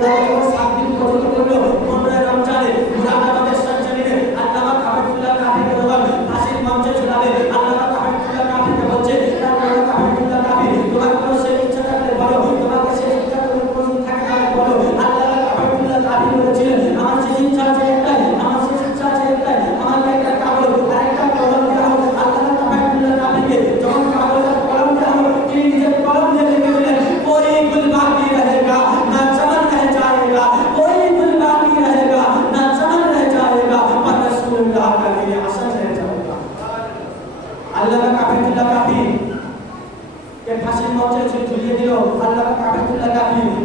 Lord. আল্লাহ কাফির। কুল্লা কাফি কে ফাঁসি মঞ্চে সে ঝুলিয়ে দিল আল্লাহ কাফির। কুল্লা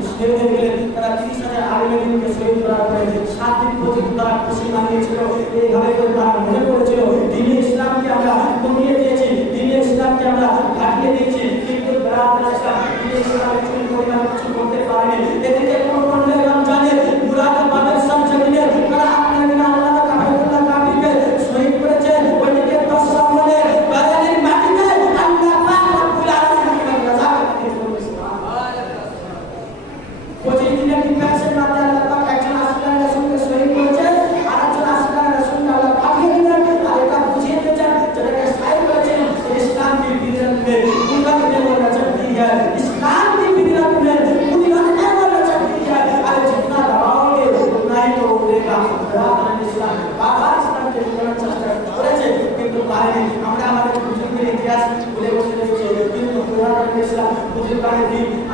সে হয়ে গেলেন তারা তিরিশ হাজার আলিমের শহীদ করা হয়েছে সাত দিন পর্যন্ত তারা খুশি মানিয়েছিল। এইভাবে তারা মনে করে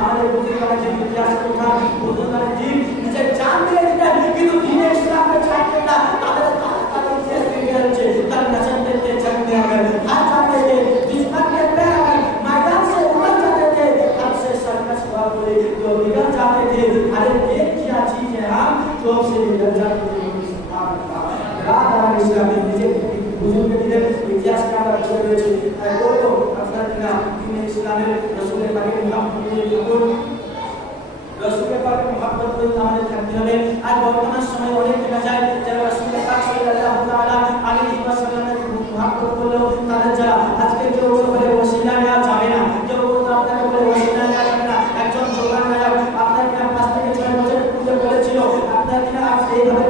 আমাদের প্রতিকার যে ইতিহাস কথা হুজুরকে দিলেন ইতিহাসকে আমরা ধরে রয়েছে তাই বলব, আপনার কিনা তিনি ইসলামের রসুলের পাখি মহাপুর না কেউ আপনাকে একজন জোগান আপনার কিনা পাঁচ থেকে ছয় বছর পূর্বে বলেছিল, আপনার কিনা এইভাবে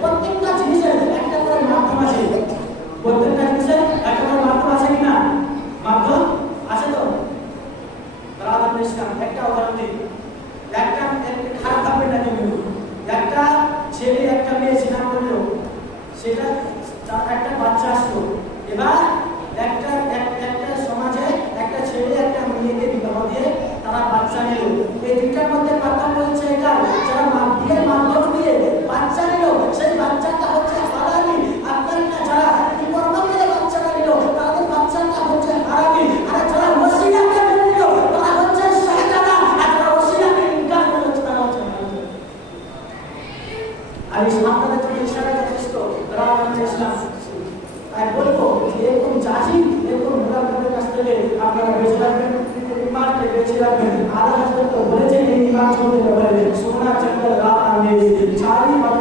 প্রত্যেকটা জিনিসের একটা করে মাধ্যম আছে প্রত্যেকটা জিনিসের একটা মাধ্যম? আছে কিনা মাধ্যম আছে তো রাধা কৃষ্ণ একটা উদাহরণ দিই। একটা খারাপ থাকবে না, কিন্তু। একটা ছেলে একটা মেয়ে সেনা করল সেটা তার একটা বাচ্চা আসতো এবার একটা এক বলব যে এরকম চাষি এরকম মোটামুটির কাছ থেকে আপনারা বেঁচে রাখবেন ইমানকে বেঁচে রাখবেন আল্লাহ হাজরত বলেছেন ইমান চলতে পারে। সোনা চন্দ্র রাম চারি